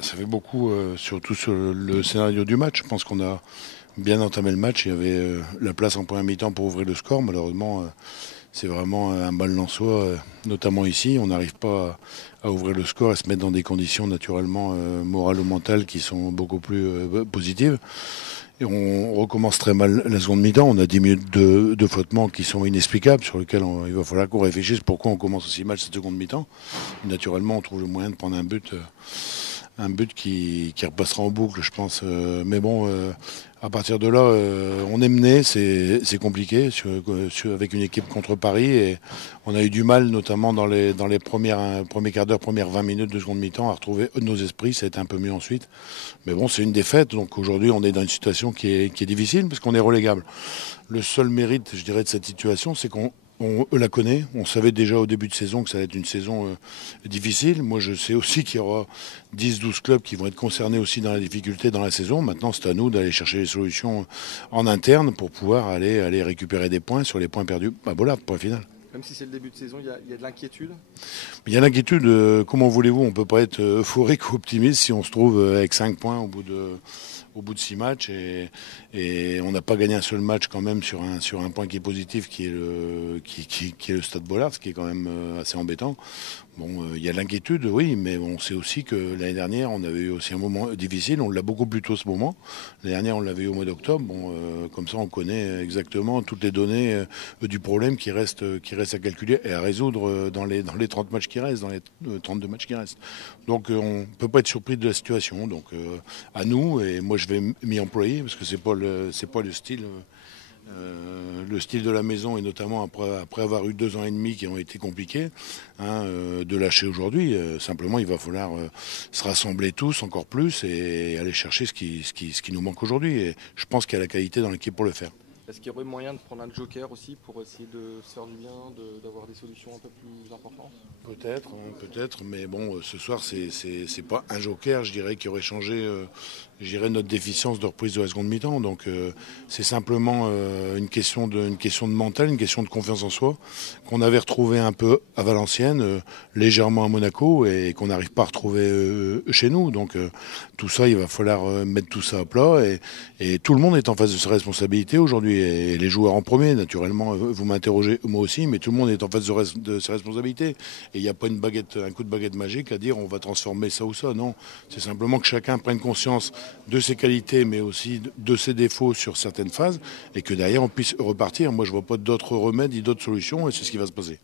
Ça fait beaucoup, surtout sur le scénario du match. Je pense qu'on a bien entamé le match. Il y avait la place en première mi-temps pour ouvrir le score. Malheureusement, c'est vraiment un bal en soi, notamment ici. On n'arrive pas à ouvrir le score et se mettre dans des conditions naturellement morales ou mentales qui sont beaucoup plus positives. Et on recommence très mal la seconde mi-temps. On a 10 minutes de flottement qui sont inexplicables, sur lesquels il va falloir qu'on réfléchisse pourquoi on commence aussi mal cette seconde mi-temps. Naturellement, on trouve le moyen de prendre un but qui repassera en boucle, je pense. Mais bon, à partir de là, on est mené, c'est compliqué avec une équipe contre Paris. Et on a eu du mal, notamment dans les premiers quarts d'heure, premières 20 minutes de seconde mi-temps, à retrouver nos esprits. Ça a été un peu mieux ensuite. Mais bon, c'est une défaite. Donc aujourd'hui, on est dans une situation qui est difficile parce qu'on est relégable. Le seul mérite, je dirais, de cette situation, c'est qu'on la connaît. On savait déjà au début de saison que ça allait être une saison difficile. Moi, je sais aussi qu'il y aura 10-12 clubs qui vont être concernés aussi dans la difficulté dans la saison. Maintenant, c'est à nous d'aller chercher les solutions en interne pour pouvoir aller récupérer des points sur les points perdus. Voilà, point final. Même si c'est le début de saison, il y a de l'inquiétude. Il y a l'inquiétude. Comment voulez-vous? On ne peut pas être euphorique ou optimiste si on se trouve avec 5 points au bout de 6 matchs et on n'a pas gagné un seul match quand même sur un point qui est positif qui est le Stade Bollard, ce qui est quand même assez embêtant. Bon, il y a l'inquiétude, oui, mais on sait aussi que l'année dernière, on avait eu aussi un moment difficile. On l'a beaucoup plus tôt ce moment. L'année dernière, on l'avait eu au mois d'octobre. Bon, comme ça, on connaît exactement toutes les données du problème qui reste à calculer et à résoudre dans les 30 matchs qui restent, dans les 32 matchs qui restent. Donc, on ne peut pas être surpris de la situation. Donc, à nous, et moi, je vais m'y employer parce que c'est pas le style. Le style de la maison, et notamment après avoir eu 2 ans et demi qui ont été compliqués, de lâcher aujourd'hui. Simplement, il va falloir se rassembler tous encore plus et aller chercher ce qui nous manque aujourd'hui. Et je pense qu'il y a la qualité dans l'équipe pour le faire. Est-ce qu'il y aurait moyen de prendre un joker aussi pour essayer de se faire du bien, d'avoir des solutions un peu plus importantes? Peut-être, mais bon, ce soir, c'est pas un joker, je dirais, qui aurait changé, notre déficience de reprise de la seconde mi-temps. Donc, c'est simplement une question de mental, une question de confiance en soi, qu'on avait retrouvé un peu à Valenciennes, légèrement à Monaco, et qu'on n'arrive pas à retrouver chez nous. Donc, tout ça, il va falloir mettre tout ça à plat, et tout le monde est en face de ses responsabilités aujourd'hui, et les joueurs en premier, naturellement, vous m'interrogez, moi aussi, mais tout le monde est en face de ses responsabilités. Et il n'y a pas un coup de baguette magique à dire on va transformer ça ou ça. Non, c'est simplement que chacun prenne conscience de ses qualités, mais aussi de ses défauts sur certaines phases, et que derrière on puisse repartir. Moi, je vois pas d'autres remèdes ni d'autres solutions, et c'est ce qui va se passer.